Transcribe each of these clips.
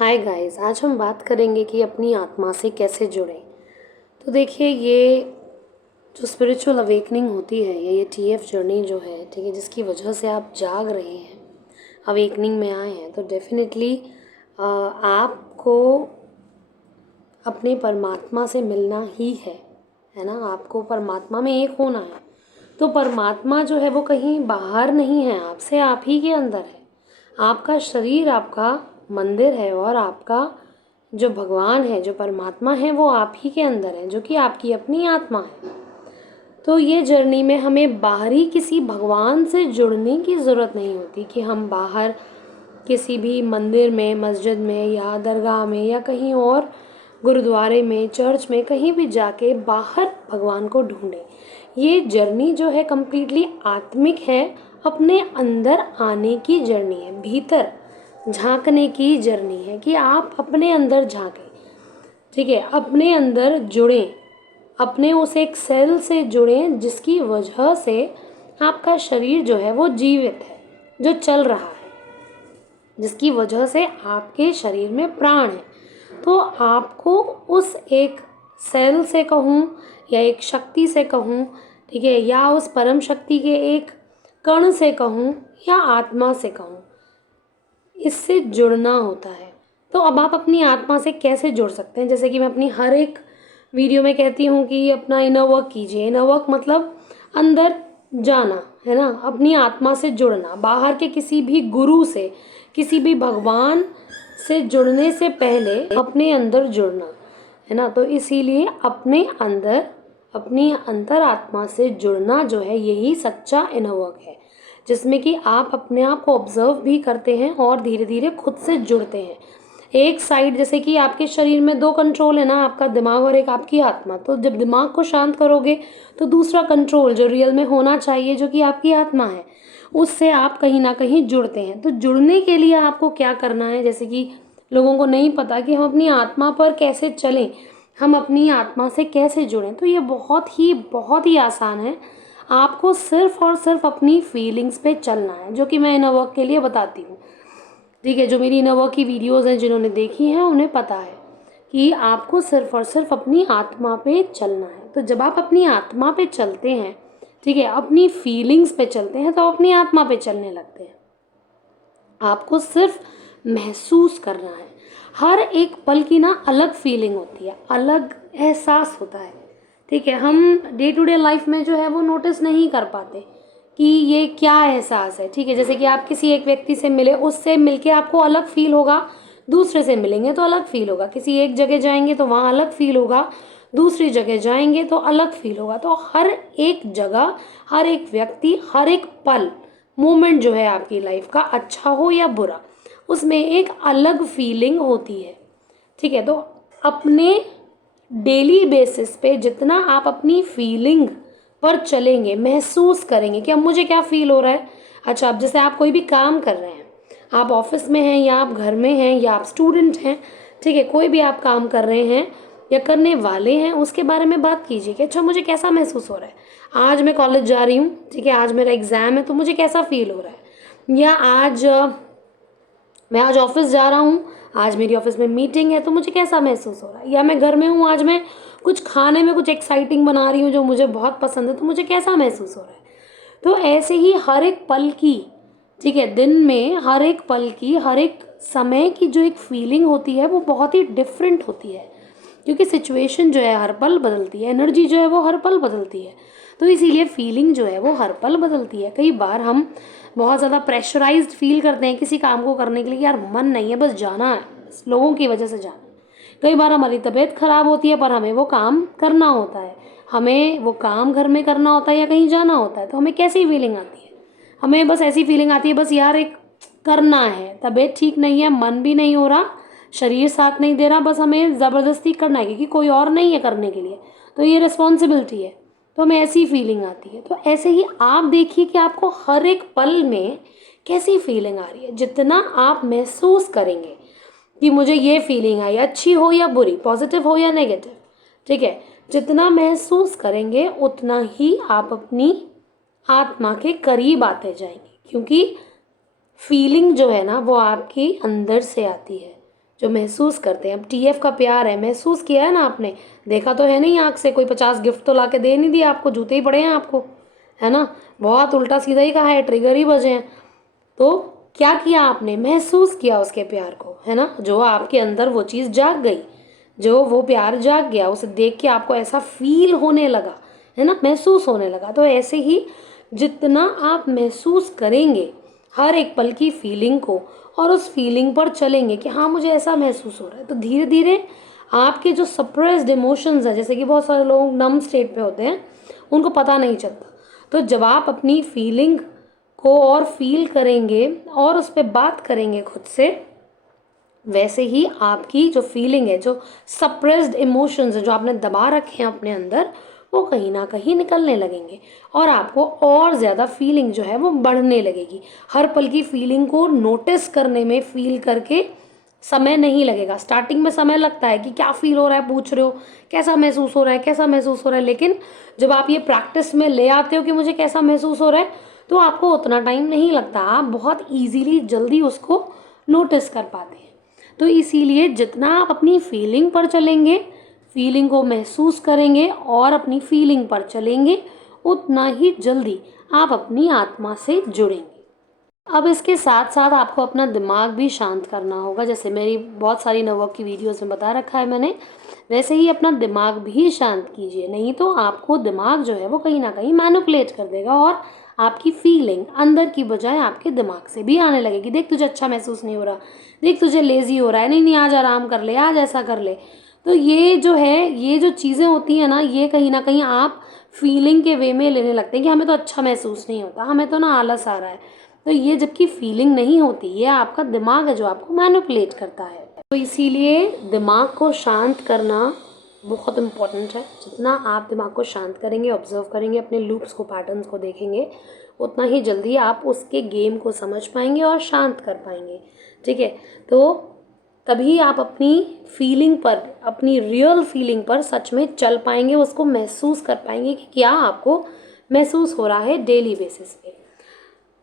Hi guys, आज हम बात करेंगे कि अपनी आत्मा से कैसे जुड़ें। तो देखिए, ये जो स्पिरिचुअल अवेकनिंग होती है या ये टीएफ जर्नी जो है, ठीक है, जिसकी वजह से आप जाग रहे हैं, अवेकनिंग में आए हैं, तो डेफिनेटली आपको अपने परमात्मा से मिलना ही है ना। आपको परमात्मा में एक होना है। तो परमात्मा जो है वो कहीं बाहर नहीं है, आपसे, आप ही के अंदर है। आपका शरीर आपका मंदिर है और आपका जो भगवान है, जो परमात्मा है, वो आप ही के अंदर है, जो कि आपकी अपनी आत्मा है। तो ये जर्नी में हमें बाहरी किसी भगवान से जुड़ने की ज़रूरत नहीं होती कि हम बाहर किसी भी मंदिर में, मस्जिद में या दरगाह में या कहीं और गुरुद्वारे में, चर्च में, कहीं भी जाके बाहर भगवान को ढूंढें। ये जर्नी जो है कम्प्लीटली आत्मिक है, अपने अंदर आने की जर्नी है, भीतर झांकने की जर्नी है कि आप अपने अंदर झांकें, ठीक है, अपने अंदर जुड़ें, अपने उस एक सेल से जुड़ें जिसकी वजह से आपका शरीर जो है वो जीवित है, जो चल रहा है, जिसकी वजह से आपके शरीर में प्राण है। तो आपको उस एक सेल से कहूँ या एक शक्ति से कहूँ, ठीक है, या उस परम शक्ति के एक कण से कहूँ या आत्मा से कहूँ, इससे जुड़ना होता है। तो अब आप अपनी आत्मा से कैसे जुड़ सकते हैं? जैसे कि मैं अपनी हर एक वीडियो में कहती हूँ कि अपना इनर वर्क कीजिए। इनर वर्क मतलब अंदर जाना, है ना, अपनी आत्मा से जुड़ना, बाहर के किसी भी गुरु से, किसी भी भगवान से जुड़ने से पहले अपने अंदर जुड़ना, है ना। तो इसीलिए अपने अंदर, अपनी अंतरात्मा से जुड़ना जो है, यही सच्चा इनर वर्क है, जिसमें कि आप अपने आप को ऑब्जर्व भी करते हैं और धीरे धीरे खुद से जुड़ते हैं। एक साइड, जैसे कि आपके शरीर में दो कंट्रोल है ना, आपका दिमाग और एक आपकी आत्मा। तो जब दिमाग को शांत करोगे तो दूसरा कंट्रोल जो रियल में होना चाहिए, जो कि आपकी आत्मा है, उससे आप कहीं ना कहीं जुड़ते हैं। तो जुड़ने के लिए आपको क्या करना है, जैसे कि लोगों को नहीं पता कि हम अपनी आत्मा पर कैसे चलें, हम अपनी आत्मा से कैसे जुड़ें। तो ये बहुत ही आसान है। आपको सिर्फ और सिर्फ अपनी फीलिंग्स पे चलना है, जो कि मैं इनर वर्क के लिए बताती हूँ, ठीक है। जो मेरी इनर वर्क की वीडियोज़ हैं, जिन्होंने देखी हैं, उन्हें पता है कि आपको सिर्फ और सिर्फ अपनी आत्मा पे चलना है। तो जब आप अपनी आत्मा पे चलते हैं, ठीक है, अपनी फीलिंग्स पे चलते हैं, तो अपनी आत्मा पे चलने लगते हैं। आपको सिर्फ महसूस करना है। हर एक पल की ना अलग फीलिंग होती है, अलग एहसास होता है, ठीक है। हम डे टू डे लाइफ में जो है वो नोटिस नहीं कर पाते कि ये क्या एहसास है, ठीक है। जैसे कि आप किसी एक व्यक्ति से मिले, उससे मिलके आपको अलग फील होगा, दूसरे से मिलेंगे तो अलग फील होगा, किसी एक जगह जाएंगे तो वहाँ अलग फील होगा, दूसरी जगह जाएंगे तो अलग फील होगा। तो हर एक जगह, हर एक व्यक्ति, हर एक पल, मोमेंट जो है आपकी लाइफ का, अच्छा हो या बुरा, उसमें एक अलग फीलिंग होती है, ठीक है। तो अपने डेली बेसिस पे जितना आप अपनी फीलिंग पर चलेंगे, महसूस करेंगे कि अब मुझे क्या फील हो रहा है। अच्छा, अब जैसे आप कोई भी काम कर रहे हैं, आप ऑफिस में हैं या आप घर में हैं या आप स्टूडेंट हैं, ठीक है, कोई भी आप काम कर रहे हैं या करने वाले हैं, उसके बारे में बात कीजिए कि अच्छा मुझे कैसा महसूस हो रहा है। आज मैं कॉलेज जा रही हूँ, ठीक है, आज मेरा एग्ज़ाम है, तो मुझे कैसा फील हो रहा है। या मैं आज ऑफिस जा रहा हूँ, आज मेरी ऑफिस में मीटिंग है, तो मुझे कैसा महसूस हो रहा है। या मैं घर में हूँ, आज मैं कुछ खाने में कुछ एक्साइटिंग बना रही हूँ जो मुझे बहुत पसंद है, तो मुझे कैसा महसूस हो रहा है। तो ऐसे ही हर एक पल की, ठीक है, दिन में हर एक पल की, हर एक समय की जो एक फीलिंग होती है वो बहुत ही डिफरेंट होती है, क्योंकि सिचुएशन जो है हर पल बदलती है, एनर्जी जो है वो हर पल बदलती है। तो इसीलिए फीलिंग जो है वो हर पल बदलती है। कई बार हम बहुत ज़्यादा प्रेशराइज्ड फील करते हैं किसी काम को करने के लिए, यार मन नहीं है, बस जाना है, बस लोगों की वजह से जाना है। कई बार हमारी तबीयत खराब होती है पर हमें वो काम करना होता है, हमें वो काम घर में करना होता है या कहीं जाना होता है, तो हमें कैसी फीलिंग आती है? हमें बस ऐसी फीलिंग आती है, बस यार एक करना है, तबीयत ठीक नहीं है, मन भी नहीं हो रहा, शरीर साथ नहीं दे रहा, बस हमें ज़बरदस्ती करना है क्योंकि कोई और नहीं है करने के लिए, तो ये रिस्पॉन्सिबिलिटी है, तो हमें ऐसी फीलिंग आती है। तो ऐसे ही आप देखिए कि आपको हर एक पल में कैसी फीलिंग आ रही है। जितना आप महसूस करेंगे कि मुझे ये फीलिंग आई, अच्छी हो या बुरी, पॉजिटिव हो या नेगेटिव, ठीक है, जितना महसूस करेंगे उतना ही आप अपनी आत्मा के करीब आते जाएंगे, क्योंकि फीलिंग जो है ना वो आपके अंदर से आती है, जो महसूस करते हैं। अब टीएफ का प्यार है, महसूस किया है ना आपने, देखा तो है नहीं आँख से, कोई 50 गिफ्ट तो ला के दे नहीं दिया आपको, जूते ही पड़े हैं आपको, है ना, बहुत उल्टा सीधा ही कहा है, ट्रिगर ही बजे हैं। तो क्या किया आपने, महसूस किया उसके प्यार को, है ना, जो आपके अंदर वो चीज़ जाग गई, जो वो प्यार जाग गया, उसे देख के आपको ऐसा फील होने लगा, है ना, महसूस होने लगा। तो ऐसे ही जितना आप महसूस करेंगे हर एक पल की फीलिंग को और उस फीलिंग पर चलेंगे कि हाँ मुझे ऐसा महसूस हो रहा है, तो धीरे धीरे आपके जो सप्रेस्ड इमोशंस हैं, जैसे कि बहुत सारे लोग नम स्टेट पे होते हैं, उनको पता नहीं चलता। तो जब आप अपनी फीलिंग को और फील करेंगे और उस पर बात करेंगे खुद से, वैसे ही आपकी जो फीलिंग है, जो सप्रेस्ड इमोशंस है, जो आपने दबा रखे हैं अपने अंदर, वो कहीं ना कहीं निकलने लगेंगे और आपको और ज़्यादा फीलिंग जो है वो बढ़ने लगेगी। हर पल की फीलिंग को नोटिस करने में, फील करके समय नहीं लगेगा। स्टार्टिंग में समय लगता है कि क्या फील हो रहा है, पूछ रहे हो कैसा महसूस हो रहा है, कैसा महसूस हो रहा है, लेकिन जब आप ये प्रैक्टिस में ले आते हो कि मुझे कैसा महसूस हो रहा है, तो आपको उतना टाइम नहीं लगता, आप बहुत ईजीली जल्दी उसको नोटिस कर पाते हैं। तो इसीलिए जितना आप अपनी फीलिंग पर चलेंगे, फीलिंग को महसूस करेंगे और अपनी फीलिंग पर चलेंगे, उतना ही जल्दी आप अपनी आत्मा से जुड़ेंगे। अब इसके साथ साथ आपको अपना दिमाग भी शांत करना होगा। जैसे मेरी बहुत सारी नववर्क की वीडियोस में बता रखा है मैंने, वैसे ही अपना दिमाग भी शांत कीजिए, नहीं तो आपको दिमाग जो है वो कहीं ना कहीं मैनिपुलेट कर देगा और आपकी फीलिंग अंदर की बजाय आपके दिमाग से भी आने लगेगी। देख तुझे अच्छा महसूस नहीं हो रहा, देख तुझे लेज़ी हो रहा है, नहीं नहीं आज आराम कर ले, आज ऐसा कर ले। तो ये जो है, ये जो चीज़ें होती हैं ना, ये कहीं ना कहीं आप फीलिंग के वे में लेने लगते हैं कि हमें तो अच्छा महसूस नहीं होता, हमें तो ना आलस आ रहा है। तो ये जबकि फीलिंग नहीं होती, ये आपका दिमाग है जो आपको मैनिपुलेट करता है। तो इसीलिए दिमाग को शांत करना बहुत इम्पॉर्टेंट है। जितना आप दिमाग को शांत करेंगे, ऑब्जर्व करेंगे, अपने लूप्स को, पैटर्न्स को देखेंगे, उतना ही जल्दी आप उसके गेम को समझ पाएंगे और शांत कर पाएंगे। ठीक है, तो तभी आप अपनी फीलिंग पर, अपनी रियल फीलिंग पर सच में चल पाएंगे, उसको महसूस कर पाएंगे कि क्या आपको महसूस हो रहा है डेली बेसिस पे।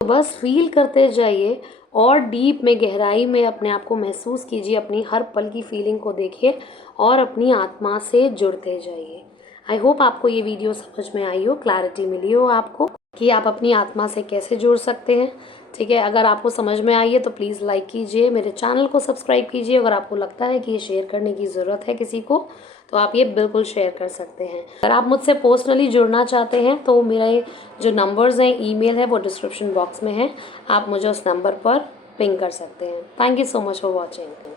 तो बस फील करते जाइए और डीप में, गहराई में अपने आप को महसूस कीजिए, अपनी हर पल की फीलिंग को देखिए और अपनी आत्मा से जुड़ते जाइए। आई होप आपको ये वीडियो समझ में आई हो, क्लैरिटी मिली हो आपको कि आप अपनी आत्मा से कैसे जुड़ सकते हैं। ठीक है, अगर आपको समझ में आई है तो प्लीज़ लाइक कीजिए, मेरे चैनल को सब्सक्राइब कीजिए। अगर आपको लगता है कि ये शेयर करने की ज़रूरत है किसी को, तो आप ये बिल्कुल शेयर कर सकते हैं। अगर आप मुझसे पर्सनली जुड़ना चाहते हैं तो मेरे जो नंबर्स हैं, ईमेल है, वो डिस्क्रिप्शन बॉक्स में है, आप मुझे उस नंबर पर पिंग कर सकते हैं। Thank you so much for watching.